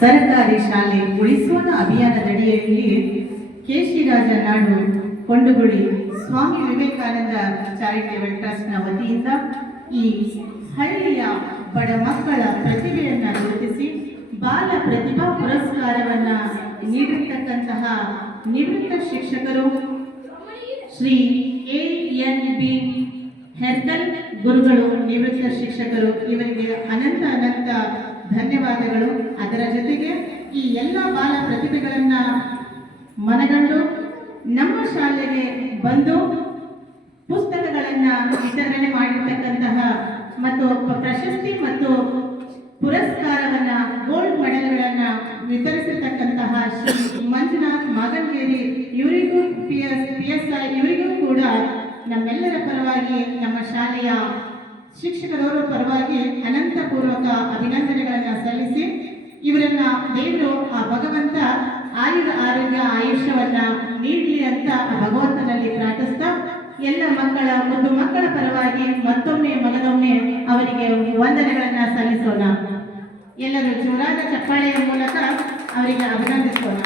ಸರ್ಕಾರಿ ಶಾಲೆ ಉಳಿಸೋಣ ಅಭಿಯಾನದಡಿಯಲ್ಲಿ ಕೇಶಿರಾಜ ನಾಡು ಕೊಂಡುಗುಳಿ ಸ್ವಾಮಿ ವಿವೇಕಾನಂದ ಚಾರಿಟೇಬಲ್ ಟ್ರಸ್ಟ್ನ ವತಿಯಿಂದ ಈ ಹಳ್ಳಿಯ ಬಡ ಮಕ್ಕಳ ಪ್ರತಿಭೆಯನ್ನು ಗುರುತಿಸಿ ಬಾಲ ಪ್ರತಿಭಾ ಪುರಸ್ಕಾರವನ್ನ ನೀಡಿರ್ತಕ್ಕಂತಹ ನಿವೃತ್ತ ಶಿಕ್ಷಕರು Shri A N B Herkal ಗುರುಗಳು ನಿವೃತ್ತ ಶಿಕ್ಷಕರು ಇವರಿಗೆ ಅನಂತ ಅನಂತ ಧನ್ಯವಾದಗಳು. ಅದರ ಜೊತೆಗೆ ಈ ಎಲ್ಲ ಬಾಲ ಪ್ರತಿಭೆಗಳನ್ನ ಮನಗಂಡು ನಮ್ಮ ಶಾಲೆಗೆ ಬಂದು ಪುಸ್ತಕಗಳನ್ನ ವಿತರಣೆ ಮಾಡಿರ್ತಕ್ಕಂತಹ ಮತ್ತು ಪ್ರಶಸ್ತಿ ಮತ್ತು ಪುರಸ್ಕಾರವನ್ನ ಗೋಲ್ಡ್ ಮೆಡಲ್ಗಳನ್ನ ವಿತರಿಸಿರ್ತಕ್ಕಂತಹ ಶ್ರೀ ಮಂಜುನಾಥ್ ಮಾಗಂಗೇರಿ ಇವರಿಗೂ P S P S I ಇವರಿಗೂ ಕೂಡ ನಮ್ಮೆಲ್ಲರ ಪರವಾಗಿ ನಮ್ಮ ಶಾಲೆಯ ಶಿಕ್ಷಕರವರ ಪರವಾಗಿ ಅನಂತಪೂರ್ವಕ ಅಭಿನಂದನೆಗಳನ್ನ ಆರೋಗ್ಯ ಆಯುಷ್ಯವನ್ನ ನೀಡಲಿ ಅಂತ ಭಗವಂತನಲ್ಲಿ ಪ್ರಾರ್ಥಿಸ್ತಾ ಎಲ್ಲ ಮಕ್ಕಳ ಮತ್ತು ಮಕ್ಕಳ ಪರವಾಗಿ ಮತ್ತೊಮ್ಮೆ ಮಗದೊಮ್ಮೆ ಅವರಿಗೆ ವಂದನೆಗಳನ್ನ ಸಲ್ಲಿಸೋಣ. ಎಲ್ಲರೂ ಜೋರಾದ ಚಪ್ಪಾಳೆಯ ಮೂಲಕ ಅವರಿಗೆ ಅಭಿನಂದಿಸೋಣ.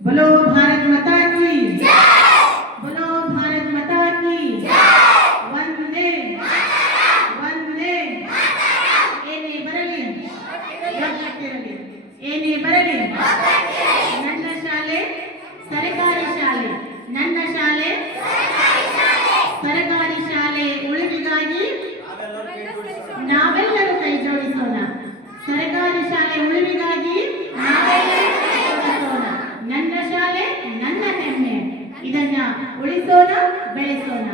बोलो ನನ್ನ ಶಾಲೆ, ಸರಕಾರಿ ಶಾಲೆ. ನನ್ನ ಶಾಲೆ, ಸರಕಾರಿ ಶಾಲೆ ಉಳಿವಿಗಾಗಿ ನಾವೆಲ್ಲರೂ ಕೈ ಜೋಡಿಸೋಣ. ಸರಕಾರಿ ಶಾಲೆ ಉಳಿವಿಗಾಗಿ ನಾವೆಲ್ಲರೂ ಕೈ ಜೋಡಿಸೋಣ. ನನ್ನ ಶಾಲೆ, ನನ್ನ ಹೆಮ್ಮೆ. ಇದನ್ನ ಉಳಿಸೋಣ, ಬೆಳೆಸೋಣ.